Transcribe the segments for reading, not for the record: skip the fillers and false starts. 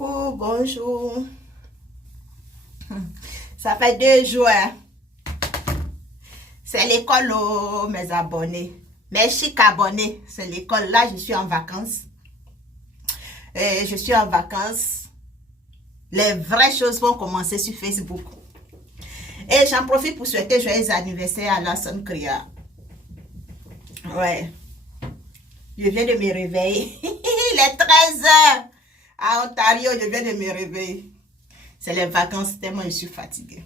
Coucou, bonjour. Ça fait 2 jours. C'est l'école, oh, mes abonnés. Mes chics abonnés. C'est l'école. Là, je suis en vacances. Je suis en vacances. Les vraies choses vont commencer sur Facebook. Et j'en profite pour souhaiter joyeux anniversaire à Lawson Cria. Ouais. Je viens de me réveiller. Il est 13h. À Ontario, je viens de me réveiller. C'est les vacances, tellement je suis fatiguée.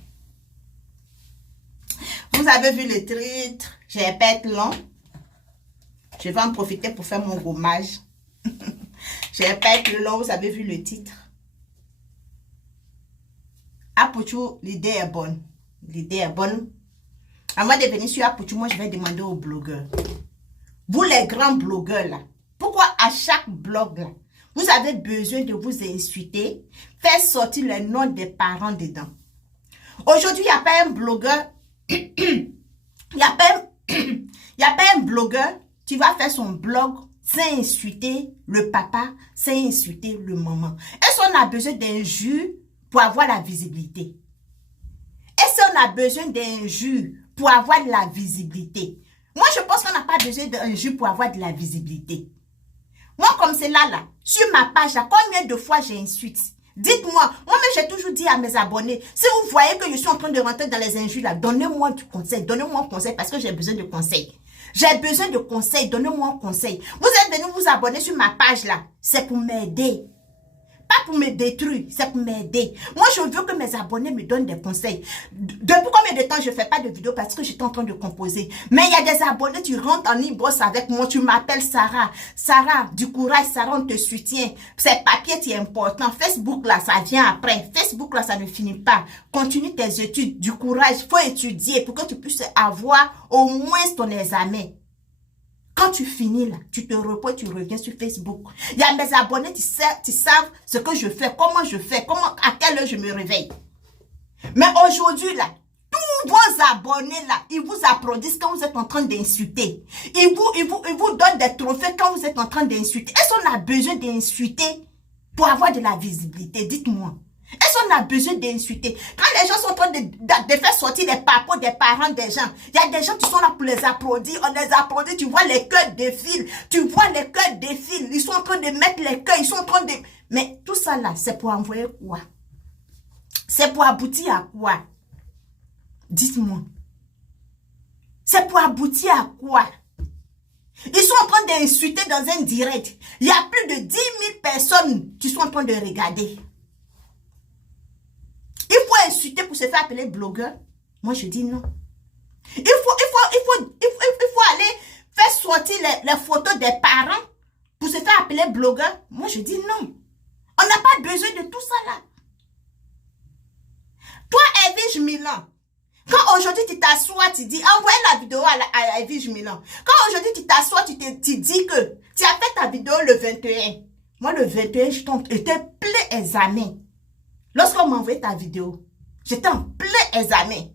Vous avez vu le titre. Je vais pas être long. Je vais en profiter pour faire mon gommage. Je vais pas être long, vous avez vu le titre. Apouchou, l'idée est bonne. L'idée est bonne. Avant de venir sur Apouchou, moi je vais demander aux blogueurs. Vous les grands blogueurs là, pourquoi à chaque blog là, vous avez besoin de vous insulter, faire sortir le nom des parents dedans? Aujourd'hui, il n'y a pas un blogueur, il n'y a pas un blogueur qui va faire son blog sans insulter le papa, sans insulter le maman. Est-ce qu'on a besoin d'injures pour avoir la visibilité? Est-ce qu'on a besoin d'injures pour avoir de la visibilité? Moi, je pense qu'on n'a pas besoin d'injures pour avoir de la visibilité. Moi, comme c'est là, sur ma page, là, combien de fois j'insulte? Dites-moi, moi-même, j'ai toujours dit à mes abonnés, si vous voyez que je suis en train de rentrer dans les injures, là, donnez-moi du conseil, donnez-moi un conseil parce que j'ai besoin de conseils. J'ai besoin de conseils, donnez-moi un conseil. Vous êtes venu vous abonner sur ma page, là, c'est pour m'aider. Pas pour me détruire, c'est pour m'aider. Moi, je veux que mes abonnés me donnent des conseils. Depuis combien de temps je ne fais pas de vidéo parce que j'étais en train de composer. Mais il y a des abonnés, tu rentres en e-boss avec moi, tu m'appelles Sarah. Sarah, du courage, Sarah, on te soutient. C'est papier qui est important. Facebook, là, ça vient après. Facebook, là, ça ne finit pas. Continue tes études, du courage, il faut étudier pour que tu puisses avoir au moins ton examen. Quand tu finis là, tu te reposes, tu reviens sur Facebook. Il y a mes abonnés qui savent ce que je fais, comment je fais, à quelle heure je me réveille. Mais aujourd'hui là, tous vos abonnés là, ils vous applaudissent quand vous êtes en train d'insulter. Ils vous donnent des trophées quand vous êtes en train d'insulter. Est-ce qu'on a besoin d'insulter pour avoir de la visibilité? Dites-moi. Est-ce qu'on a besoin d'insulter? Quand les gens sont en train de faire sortir les papas des parents des gens, il y a des gens qui sont là pour les applaudir. On les applaudit, tu vois les cœurs défilent. Tu vois les cœurs défilent. Ils sont en train de mettre les cœurs, ils sont en train de... Mais tout ça là, c'est pour envoyer quoi? C'est pour aboutir à quoi? Dites-moi. C'est pour aboutir à quoi? Ils sont en train d'insulter dans un direct. Il y a plus de 10 000 personnes qui sont en train de regarder. Il faut insulter pour se faire appeler blogueur. Moi, je dis non. Il faut aller faire sortir les photos des parents pour se faire appeler blogueur. Moi, je dis non. On n'a pas besoin de tout ça là. Toi, Evige Milan, quand aujourd'hui tu t'assois, tu dis, envoie la vidéo à Evige Milan. Quand aujourd'hui tu t'assois, tu dis que tu as fait ta vidéo le 21. Moi, le 21, j'étais plein examen. Lorsqu'on m'a envoyé ta vidéo, j'étais en plein examen.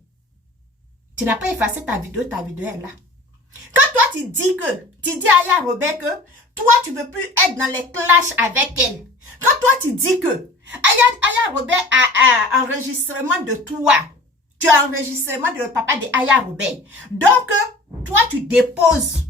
Tu n'as pas effacé ta vidéo est là. Quand toi tu dis à Aya Robert que toi tu ne veux plus être dans les clashs avec elle. Quand toi tu dis que Aya Robert a enregistrement de toi. Tu as enregistrement de le papa de Aya Robert. Donc, toi tu déposes.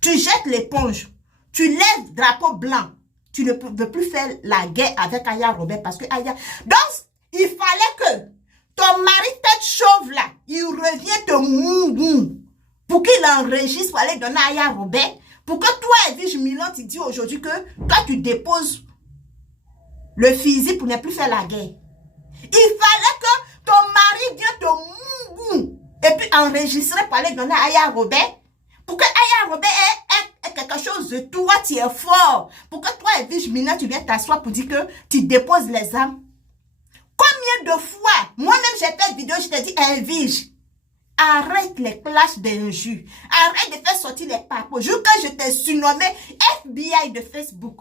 Tu jettes l'éponge. Tu lèves drapeau blanc. Tu ne veux plus faire la guerre avec Aya Robert parce que Aya... Donc, il fallait que ton mari tête chauve là, il revienne te mou pour qu'il enregistre pour aller donner à Aya Robert. Pour que toi, Evige Milan, tu dis aujourd'hui que toi, tu déposes le fusil pour ne plus faire la guerre. Il fallait que ton mari vienne te mou et puis enregistrer pour aller donner à Aya Robert. Pour que Aya Robert ait quelque chose de toi, tu es fort. Pour que toi, Evige Milan, tu viens t'asseoir pour dire que tu déposes les armes. Combien de fois, moi-même j'ai fait une vidéo, je t'ai dit, Evige, arrête les clashs d'injures. Arrête de faire sortir les papos. Jusqu'à je t'ai surnommé FBI de Facebook.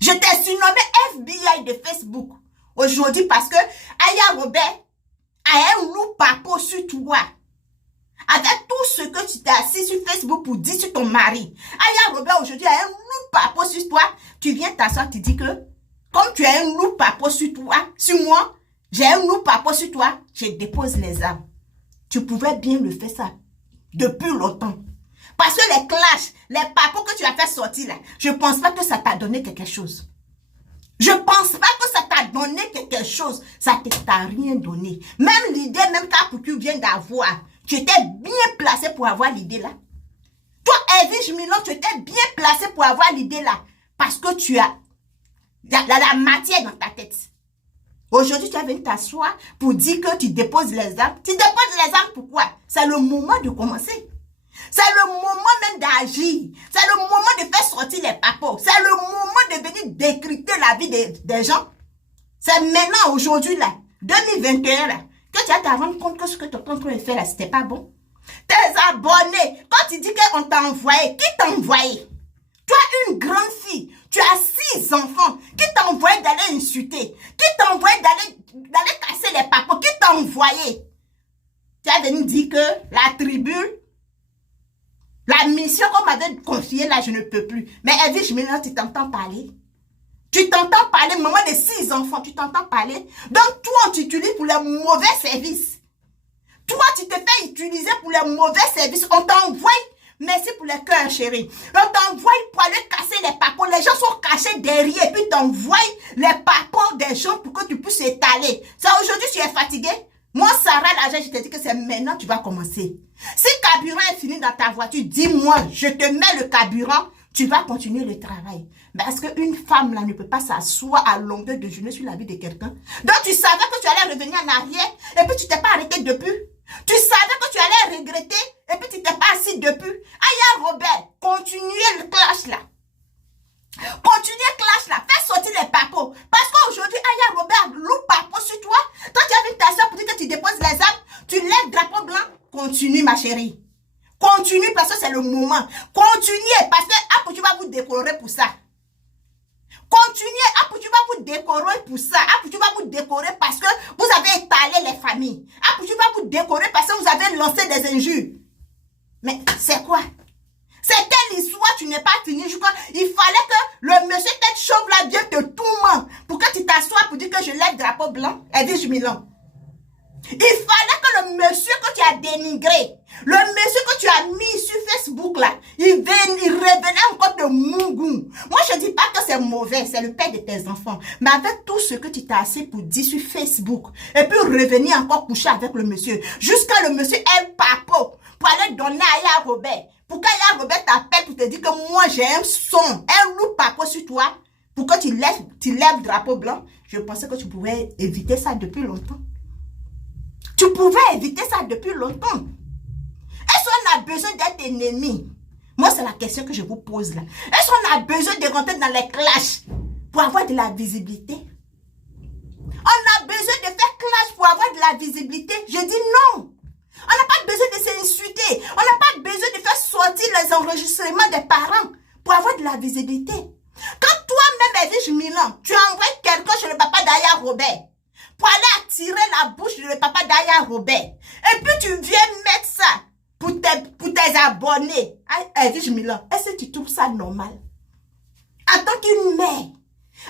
Je t'ai surnommé FBI de Facebook. Aujourd'hui, parce que Aya Robert a un loup papo sur toi. avec tout ce que tu t'es assis sur Facebook pour dire sur ton mari. Aya Robert aujourd'hui a un loup papo sur toi. Tu viens t'asseoir, tu dis que comme tu as un loup papo sur toi, sur moi, j'ai un loup papo sur toi, je dépose les armes. Tu pouvais bien le faire ça depuis longtemps. Parce que les clashs, les papos que tu as fait sortir là, je ne pense pas que ça t'a donné quelque chose. Je ne pense pas que ça t'a donné quelque chose. Ça ne t'a rien donné. Même l'idée, même quand tu viens d'avoir, tu étais bien placé pour avoir l'idée là. Toi, Edwige Milan, tu étais bien placé pour avoir l'idée là. Parce que tu as la matière dans ta tête. Aujourd'hui, tu es venu t'asseoir pour dire que tu déposes les armes. Tu déposes les armes pourquoi? C'est le moment de commencer. C'est le moment même d'agir. C'est le moment de faire sortir les papos. C'est le moment de venir décrypter la vie des gens. C'est maintenant, aujourd'hui, là, 2021, là, que tu vas te rendre compte que ce que tu es en train de faire, là, c'était pas bon. Tes abonnés, quand tu dis qu'on t'a envoyé, qui t'a envoyé? Tu as une grande fille, tu as 6 enfants. Qui t'a envoyé d'aller insulter? Qui t'a envoyé d'aller casser les papos? Qui t'a envoyé? Tu es venu dire que la tribu, la mission qu'on m'avait confiée là, je ne peux plus. Mais Edwige Milan, tu t'entends parler? Tu t'entends parler, maman de 6 enfants, tu t'entends parler? Donc toi, on t'utilise pour les mauvais services. Toi, tu te fais utiliser pour les mauvais services. On t'envoie, merci pour les cœurs chéris. On t'envoie pour aller casser les papos. Les gens sont cachés derrière et puis t'envoies les papos des gens pour que tu puisses étaler. Ça, aujourd'hui, tu es fatigué? Moi, Sarah, l'agent, je te dis que c'est maintenant que tu vas commencer. Si le carburant est fini dans ta voiture, dis-moi, je te mets le carburant, tu vas continuer le travail. Parce qu'une femme, là, ne peut pas s'asseoir à longueur de journée sur la vie de quelqu'un. Donc, tu savais que tu allais revenir en arrière et puis tu t'es pas arrêté depuis. Tu savais que tu allais regretter et puis tu t'es pas assis depuis. Aya Robert, continuez le clash là. Continuez le clash là. Fais sortir les papos. Parce qu'aujourd'hui, Aya Robert loue papo sur toi. Toi, tu as vu ta soeur pour dire que tu déposes les armes. Tu lèves drapeau blanc. Continue, ma chérie. Continue parce que c'est le moment. Continuez parce que tu vas vous décorer pour ça. Continuez, tu vas vous décorer pour ça. Tu vas vous décorer parce que vous avez étalé les familles. Tu vas vous décorer parce que vous avez lancé des injures. Mais c'est quoi? C'était l'histoire, tu n'es pas fini. Il fallait que le monsieur tête chauve là vienne te tourmente pour que tu t'assoies pour dire que je lève drapeau blanc. Edwige Milan. Il fallait que le monsieur que tu as dénigré, le monsieur que tu as mis sur Facebook là, il revenait encore de Mungu. Moi, je ne dis pas que c'est mauvais, c'est le père de tes enfants. Mais avec tout ce que tu t'as assez pour dire sur Facebook, et puis revenir encore coucher avec le monsieur, jusqu'à le monsieur El Papo, pour aller donner à Aya Robert. Pour qu'Aya Robert t'appelle pour te dire que moi j'ai un son, un loup papo sur toi, pour que tu lèves drapeau blanc, je pensais que tu pouvais éviter ça depuis longtemps. Tu pouvais éviter ça depuis longtemps. Est-ce qu'on a besoin d'être ennemis? Moi, c'est la question que je vous pose là. Est-ce qu'on a besoin de rentrer dans les clashs pour avoir de la visibilité? On a besoin de faire clash pour avoir de la visibilité? Je dis non. On n'a pas besoin de s'insulter. On n'a pas besoin de faire sortir les enregistrements des parents pour avoir de la visibilité. Quand toi-même, Edwige Milan, tu envoies quelqu'un chez le papa d'Aya Robert pour aller attirer la bouche de le papa d'Aya Robert. Et puis tu viens mettre ça pour tes abonnés. Edwige Milan, est-ce que tu trouves ça normal? En tant qu'une mère,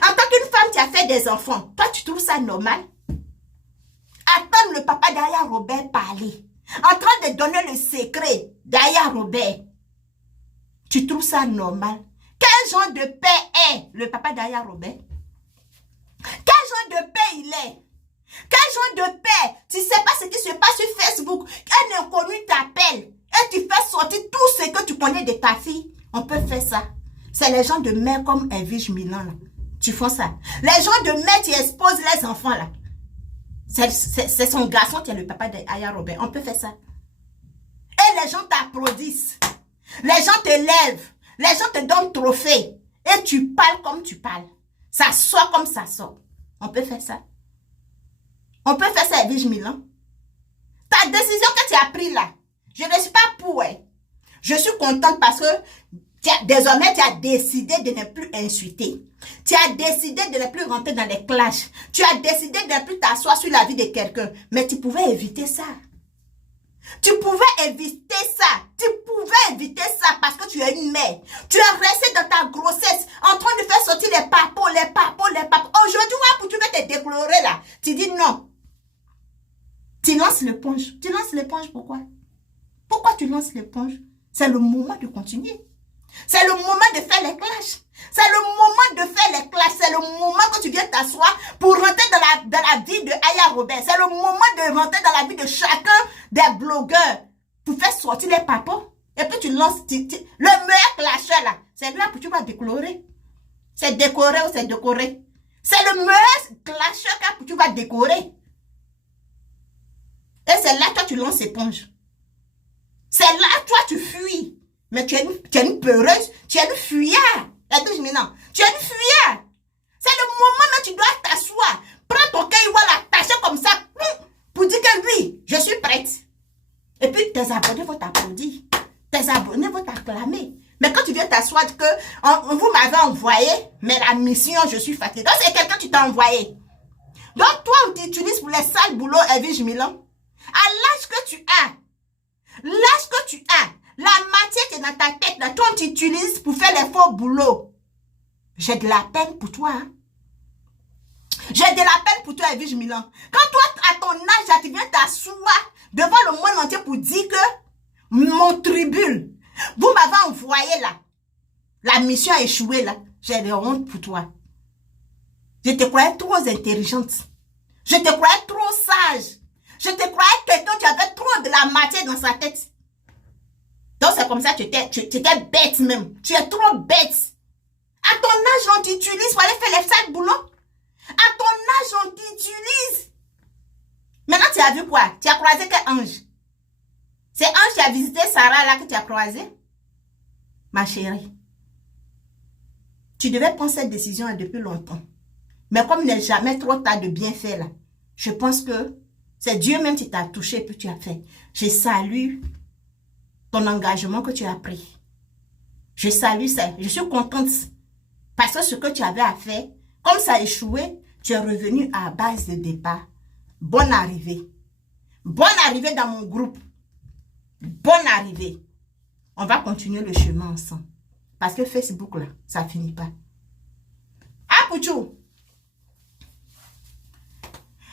en tant qu'une femme qui a fait des enfants, toi tu trouves ça normal? Attendre le papa d'Aya Robert parler, en train de donner le secret d'Aya Robert. Tu trouves ça normal? Quel genre de père est le papa d'Aya Robert? Quel genre de père il est? Quel genre de père? Tu ne sais pas ce qui se passe sur Facebook. Un inconnu t'appelle et tu fais sortir tout ce que tu connais de ta fille. On peut faire ça. C'est les gens de mère comme Edwige Milan là. Tu fais ça. Les gens de mère qui exposent les enfants là. C'est son garçon qui est le papa d'Aya Robert. On peut faire ça. Et les gens t'applaudissent. Les gens te lèvent. Les gens te donnent trophée. Et tu parles comme tu parles. Ça sort comme ça sort. On peut faire ça. On peut faire ça, Edwige Milan. Ta décision que tu as prise là, je ne suis pas pour. Je suis contente parce que désormais, tu as décidé de ne plus insulter. Tu as décidé de ne plus rentrer dans les clashs. Tu as décidé de ne plus t'asseoir sur la vie de quelqu'un. Mais tu pouvais éviter ça. Tu pouvais éviter ça. Tu pouvais éviter ça parce que tu es une mère. Tu es restée dans ta grossesse en train de faire sortir les papos, les papos, les papos. Aujourd'hui, pour tu veux te déclarer là. Tu dis non. Tu lances l'éponge. Tu lances l'éponge pourquoi? Pourquoi tu lances l'éponge? C'est le moment de continuer. C'est le moment de faire les clashs. C'est le moment de faire les clashs. C'est le moment que tu viens t'asseoir pour rentrer dans la vie de Aya Robert. C'est le moment de rentrer dans la vie de chacun des blogueurs pour faire sortir les papos. Et puis tu lances le meilleur clasher là. C'est là que tu vas décorer. C'est décorer ou c'est décorer. C'est le meilleur clasher que tu vas décorer. Et c'est là que toi tu lances éponge. C'est là toi tu fuis. Mais tu es une peureuse, tu es une fuyard. Tu es une fuyard. C'est le moment où tu dois t'asseoir. Prends ton cahier, l'attacher comme ça. Pour dire que oui, je suis prête. Et puis tes abonnés vont t'applaudir. Tes abonnés vont t'acclamer. Mais quand tu viens t'asseoir que vous m'avez envoyé, mais la mission, je suis fatiguée. Donc c'est quelqu'un qui t'a envoyé. Donc toi, on t'utilise pour les sales boulots, Edwige Milan. À l'âge que tu as, la matière qui est dans ta tête, là, toi, on t'utilise pour faire les faux boulots. J'ai de la peine pour toi. Hein? J'ai de la peine pour toi, Edwige Milan. Quand toi, à ton âge, là, tu viens t'asseoir devant le monde entier pour dire que mon tribune, vous m'avez envoyé là. La mission a échoué là. J'ai de honte pour toi. Je te croyais trop intelligente. Je te croyais trop sage. Je te croyais quelqu'un qui avait trop de la matière dans sa tête. Donc c'est comme ça que tu étais bête même. Tu es trop bête. À ton âge, on t'utilise pour aller faire les sales boulots. À ton âge, on t'utilise. Maintenant, tu as vu quoi? Tu as croisé quel ange? C'est ange qui a visité Sarah là que tu as croisé? Ma chérie. Tu devais prendre cette décision depuis longtemps. Mais comme il n'est jamais trop tard de bien faire là, je pense que c'est Dieu même qui t'a touché et puis tu as fait. Je salue ton engagement que tu as pris. Je salue ça. Je suis contente. Parce que ce que tu avais à faire, comme ça a échoué, tu es revenu à base de départ. Bonne arrivée. Bonne arrivée dans mon groupe. Bonne arrivée. On va continuer le chemin ensemble. Parce que Facebook, là, ça ne finit pas. Ah, Pouchou.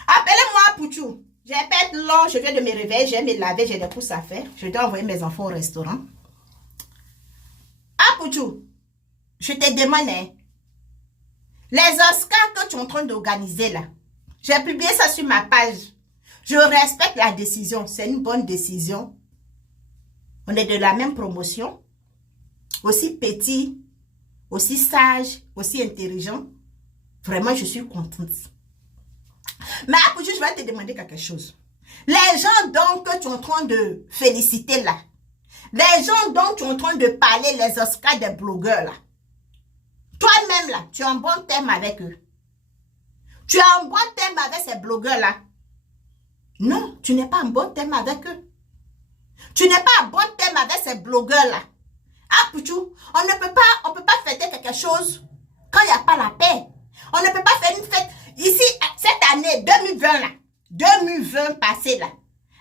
Appelez-moi Pouchou. J'ai pas être long, je viens de me réveiller, j'ai me laver, j'ai des courses à faire. Je dois envoyer mes enfants au restaurant. Ah, Pouchou, je te demande, hein, les Oscars que tu es en train d'organiser là, j'ai publié ça sur ma page. Je respecte la décision, c'est une bonne décision. On est de la même promotion. Aussi petit, aussi sage, aussi intelligent. Vraiment, je suis contente. Mais après, je vais te demander quelque chose. Les gens donc que tu es en train de féliciter là, les gens dont tu es en train de parler, les Oscars des blogueurs là, toi-même là, tu es en bon terme avec eux. Tu es en bon terme avec ces blogueurs là. Non, tu n'es pas en bon terme avec eux. Tu n'es pas en bon terme avec ces blogueurs là. Ah, Pouchou, on ne peut pas fêter quelque chose quand il n'y a pas la paix. On ne peut pas faire une fête. Ici, cette année 2020 là, 2020 passé là,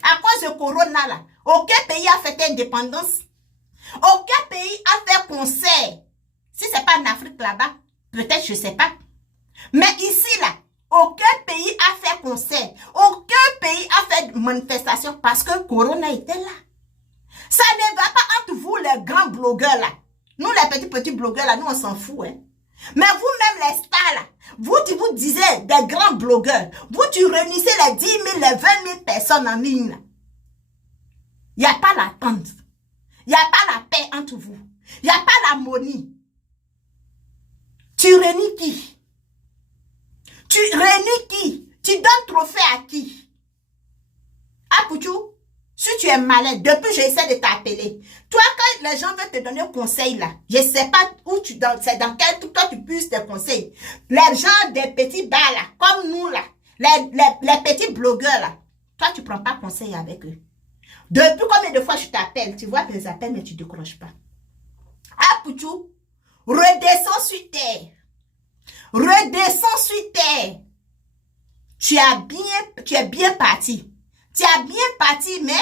à cause de Corona là, aucun pays a fêté l'indépendance. Aucun pays a fait concert. Si ce n'est pas en Afrique là-bas, peut-être je ne sais pas. Mais ici là, aucun pays a fait concert. Aucun pays a fait manifestation parce que Corona était là. Ça ne va pas entre vous les grands blogueurs là. Nous les petits blogueurs là, nous on s'en fout. Hein. Mais vous-même les stars là, vous disiez des grands blogueurs, vous tu réunissez les 10 000, les 20 000 personnes en ligne là. Il n'y a pas l'attente. Il n'y a pas la paix entre vous. Il n'y a pas l'harmonie. Tu réunis qui? Tu réunis qui? Tu donnes trophée à qui? Ah Pouchou, si tu es malade, depuis j'essaie de t'appeler. Toi, quand les gens veulent te donner un conseil là, je ne sais pas où c'est dans quel truc toi tu puisses te conseiller. Les gens des petits bars là, comme nous là, les petits blogueurs là, toi tu ne prends pas conseil avec eux. Depuis combien de fois je t'appelle, tu vois les appels mais tu ne décroches pas. Ah Pouchou, redescends sur terre. Redescends sur terre. Tu es bien parti. Tu as bien parti, mais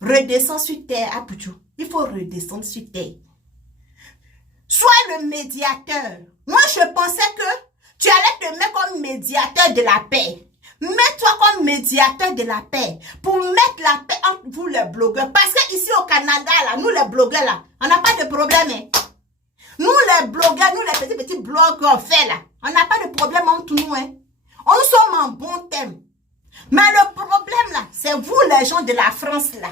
Redescends sur terre, Apouchou. Il faut redescendre sur terre. Sois le médiateur. Moi, je pensais que tu allais te mettre comme médiateur de la paix. Mets-toi comme médiateur de la paix pour mettre la paix entre vous les blogueurs. Parce que ici au Canada, là, nous les blogueurs, là, on n'a pas de problème. Hein. Nous les blogueurs, nous les petits blogs qu'on fait là, on n'a pas de problème entre nous. Hein. On sommes en bon thème. Mais le problème là, c'est vous les gens de la France là.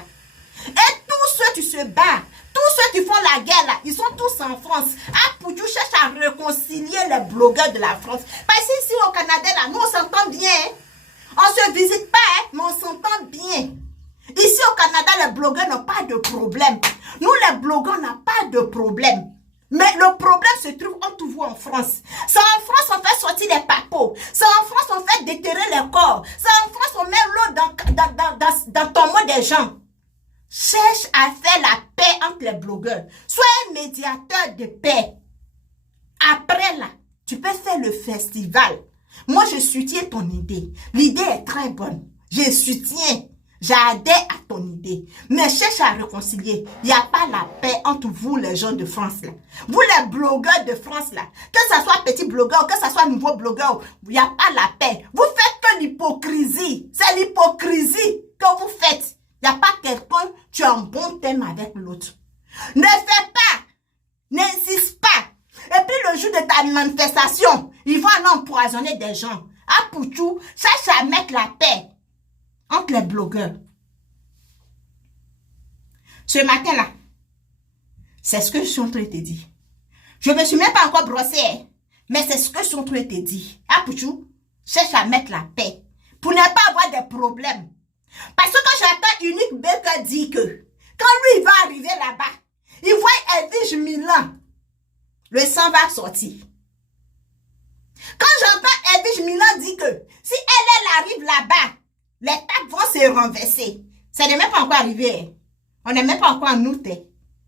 Et tous ceux qui se battent, tous ceux qui font la guerre là, ils sont tous en France. Apouchou cherche à réconcilier les blogueurs de la France. Parce que ici au Canada là, nous on s'entend bien. Hein. On se visite pas, hein, mais on s'entend bien. Ici au Canada, les blogueurs n'ont pas de problème. Nous les blogueurs n'ont pas de problème. Mais le problème se trouve entre vous en France. C'est en France on fait sortir les papos. C'est en France on fait déterrer les corps. C'est en France on met l'eau dans ton mot des gens. Cherche à faire la paix entre les blogueurs. Sois un médiateur de paix. Après là, tu peux faire le festival. Moi, je soutiens ton idée. L'idée est très bonne. Je soutiens. J'adhère à ton idée. Mais cherche à réconcilier. Il n'y a pas la paix entre vous, les gens de France, là. Vous, les blogueurs de France, là. Que ce soit petit blogueur ou que ce soit nouveau blogueur, il n'y a pas la paix. Vous faites que l'hypocrisie. C'est l'hypocrisie que vous faites. Il n'y a pas quelqu'un, tu as un bon thème avec l'autre. Ne fais pas. N'insiste pas. Et puis le jour de ta manifestation, ils vont en empoisonner des gens. Apouchou, cherche à mettre la paix entre les blogueurs. Ce matin-là, c'est ce que je suis en train de te dire. Je ne me suis même pas encore brossé, hein, mais c'est ce que je suis en train de te dire. Apouchou, cherche à mettre la paix pour ne pas avoir de problèmes. Parce que quand j'entends Unique Baker dire que quand lui il va arriver là-bas, il voit Edwige Milan, le sang va sortir. Quand j'entends Edwige Milan dire que si elle arrive là-bas, les tables vont se renverser. Ça n'est même pas encore arrivé. On n'est même pas encore en août.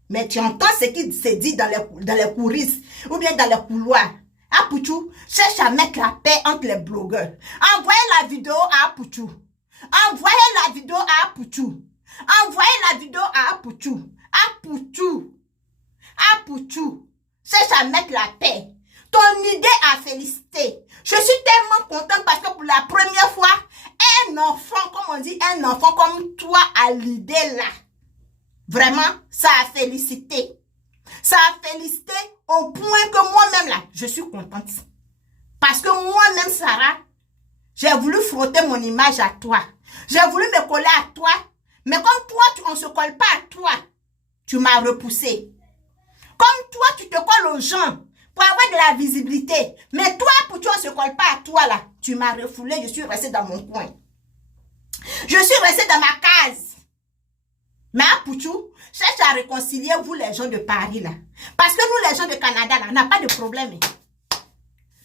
Mais tu entends ce qui se dit dans les coulisses ou bien dans les couloirs. Apouchou, cherche à mettre la paix entre les blogueurs. Envoyez la vidéo à Apouchou. Envoyez la vidéo à Apouchou. Envoyez la vidéo à Apouchou. Apouchou. Apouchou. Cherche à mettre la paix. Ton idée a félicité. Je suis tellement contente parce que pour la première fois, un enfant, comme on dit, un enfant comme toi a l'idée là. Vraiment, ça a félicité. Ça a félicité au point que moi-même là, je suis contente. Parce que moi-même, Sarah, j'ai voulu frotter mon image à toi. J'ai voulu me coller à toi. Mais comme toi, on ne se colle pas à toi, tu m'as repoussé. Comme toi, tu te colles aux gens pour avoir de la visibilité. Mais toi, pour toi, on ne se colle pas à toi là. Tu m'as refoulé, je suis restée dans mon coin. Je suis restée dans ma case. Mais Apouchou, cherche à réconcilier vous les gens de Paris là. Parce que nous les gens de Canada là, on n'a pas de problème.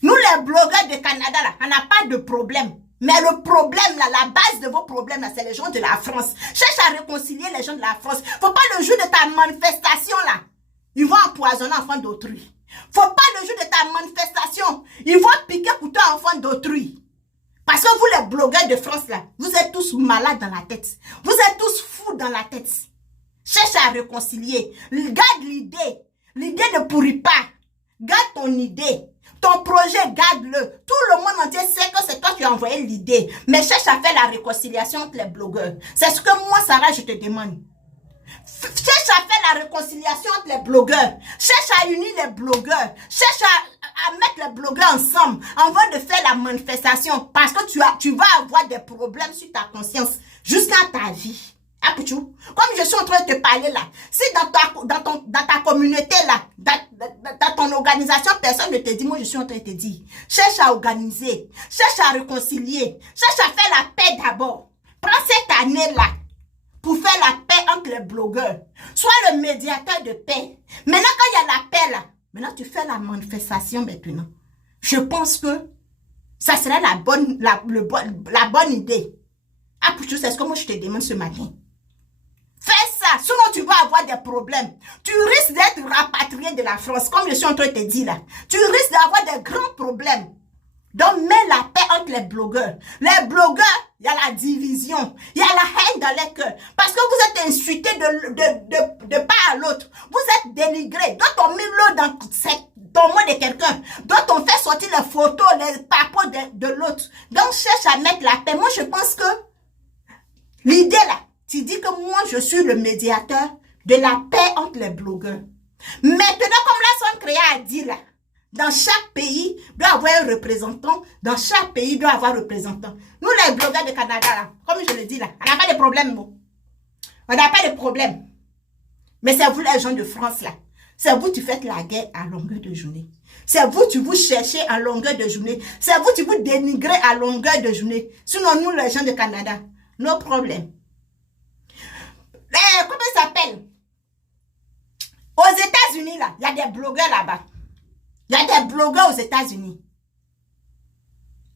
Nous les blogueurs de Canada là, on n'a pas de problème. Mais le problème là, la base de vos problèmes là, c'est les gens de la France. Cherche à réconcilier les gens de la France. Faut pas le jour de ta manifestation là, ils vont empoisonner l'enfant d'autrui. Faut pas le jour de ta manifestation, ils vont piquer couteau à l'enfant d'autrui. Parce que vous les blogueurs de France là, vous êtes tous malades dans la tête. Vous êtes tous fous dans la tête. Cherche à réconcilier. Garde l'idée. L'idée ne pourrit pas. Garde ton idée. Ton projet, garde-le. Tout le monde entier sait que c'est toi qui as envoyé l'idée. Mais cherche à faire la réconciliation entre les blogueurs. C'est ce que moi, Sarah, je te demande. Cherche à faire la réconciliation entre les blogueurs. Cherche à unir les blogueurs. Cherche à mettre les blogueurs ensemble avant de faire la manifestation. Parce que tu vas avoir des problèmes sur ta conscience jusqu'à ta vie. Apouchou, comme je suis en train de te parler là, si dans ta communauté là, dans ton organisation, personne ne te dit, moi je suis en train de te dire, cherche à organiser, cherche à réconcilier, cherche à faire la paix d'abord. Prends cette année là pour faire la paix entre les blogueurs. Sois le médiateur de paix. Maintenant quand il y a la paix là, maintenant tu fais la manifestation maintenant. Je pense que ça serait la bonne idée. Apouchou, c'est ce que moi je te demande ce matin. Fais ça, sinon tu vas avoir des problèmes. Tu risques d'être rapatrié de la France, comme je suis en train de te dire là. Tu risques d'avoir des grands problèmes. Donc, mets la paix entre les blogueurs. Les blogueurs, il y a la division, il y a la haine dans les cœurs. Parce que vous êtes insultés de part à l'autre. Vous êtes dénigrés. D'autres ont mis l'eau dans ton mot de quelqu'un. D'autres ont fait sortir les photos, les papos de l'autre. Donc, cherche à mettre la paix. Moi, je pense que l'idée là, tu dis que moi, je suis le médiateur de la paix entre les blogueurs. Maintenant, comme la Son Créa a dit là, dans chaque pays, doit avoir un représentant. Dans chaque pays, doit avoir un représentant. Nous, les blogueurs de Canada, là, comme je le dis là, on n'a pas de problème. Bon. On n'a pas de problème. Mais c'est vous, les gens de France, là. C'est vous qui faites la guerre à longueur de journée. C'est vous qui vous cherchez à longueur de journée. C'est vous qui vous dénigrez à longueur de journée. Sinon, nous, les gens de Canada, nos problèmes. Comment ça s'appelle? Aux États-Unis, là, il y a des blogueurs là-bas. Il y a des blogueurs aux États-Unis.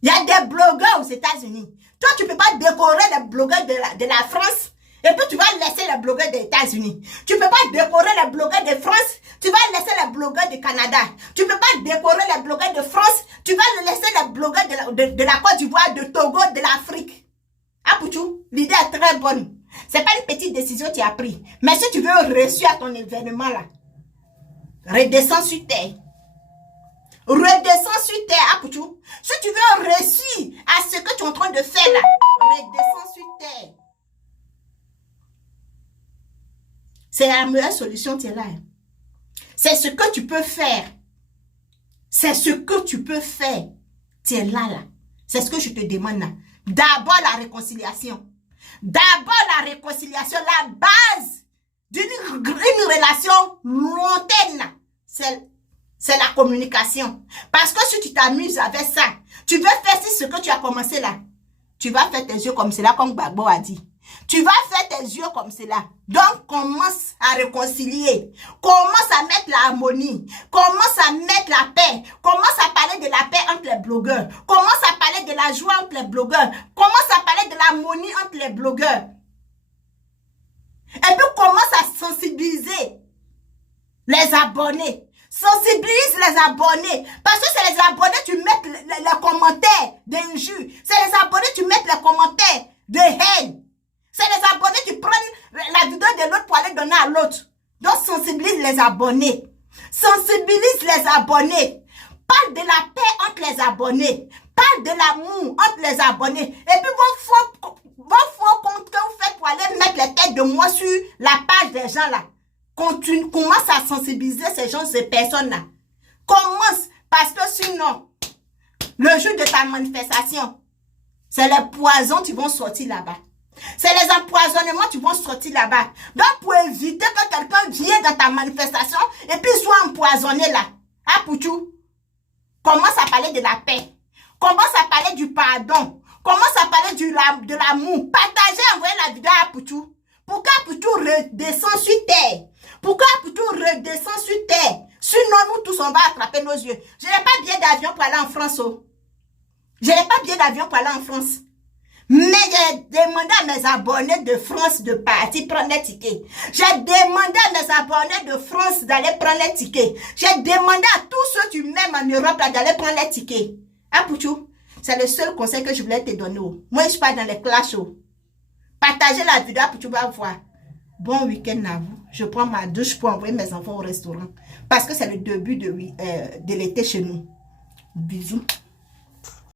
Il y a des blogueurs aux États-Unis. Toi, tu ne peux pas décorer les blogueurs de la France et puis tu vas laisser les blogueurs des États-Unis. Tu ne peux pas décorer les blogueurs de France, tu vas laisser les blogueurs du Canada. Tu ne peux pas décorer les blogueurs de France, tu vas laisser les blogueurs de la Côte d'Ivoire, de Togo, de l'Afrique. Ah, Pouchou, l'idée est très bonne. Ce n'est pas une petite décision que tu as prise. Mais si tu veux réussir à ton événement là, redescends sur terre. Redescends sur terre, Apouchou. Si tu veux réussir à ce que tu es en train de faire là, redescends sur terre. C'est la meilleure solution, tu es là. C'est ce que tu peux faire. C'est ce que tu peux faire. Tu es là, là. C'est ce que je te demande là. D'abord la réconciliation. D'abord la réconciliation, la base d'une relation lointaine, c'est la communication. Parce que si tu t'amuses avec ça, tu veux faire ce que tu as commencé là. Tu vas faire tes yeux comme cela, comme Gbagbo a dit. Tu vas faire tes yeux comme cela. Donc, commence à réconcilier. Commence à mettre l'harmonie. Commence à mettre la paix. Commence à parler de la paix entre les blogueurs. Commence à parler de la joie entre les blogueurs. Commence à parler de l'harmonie entre les blogueurs. Et puis, commence à sensibiliser les abonnés. Sensibilise les abonnés. Parce que c'est les abonnés qui mettent les commentaires d'injures. C'est les abonnés qui mettent les commentaires de haine. C'est les abonnés qui prennent la vidéo de l'autre pour aller donner à l'autre. Donc, sensibilise les abonnés. Sensibilise les abonnés. Parle de la paix entre les abonnés. Parle de l'amour entre les abonnés. Et puis, vos faux comptes que vous faites pour aller mettre les têtes de moi sur la page des gens là. Commence à sensibiliser ces gens, ces personnes-là. Commence. Parce que sinon, le jour de ta manifestation, c'est les poisons qui vont sortir là-bas. C'est les empoisonnements qui vont sortir là-bas. Donc, pour éviter que quelqu'un vienne dans ta manifestation et puis soit empoisonné là. Ah, Pouchou, commence à parler de la paix. Commence à parler du pardon. Commence à parler de l'amour. Partagez, envoyez la vidéo à Pouchou. Pourquoi Pouchou redescend sur terre? Pourquoi Pouchou redescend sur terre? Sinon, nous tous, on va attraper nos yeux. Je n'ai pas billet d'avion pour aller en France. Oh. Je n'ai pas billet d'avion pour aller en France. Mais j'ai demandé à mes abonnés de France de partir prendre les tickets. J'ai demandé à mes abonnés de France d'aller prendre les tickets. J'ai demandé à tous ceux qui m'aiment en Europe d'aller prendre les tickets. Ah, Pouchou, c'est le seul conseil que je voulais te donner. Oh. Moi, je ne suis pas dans les clashs. Oh. Partagez la vidéo pour tu vas voir. Bon week-end à vous. Je prends ma douche pour envoyer mes enfants au restaurant. Parce que c'est le début de l'été chez nous. Bisous.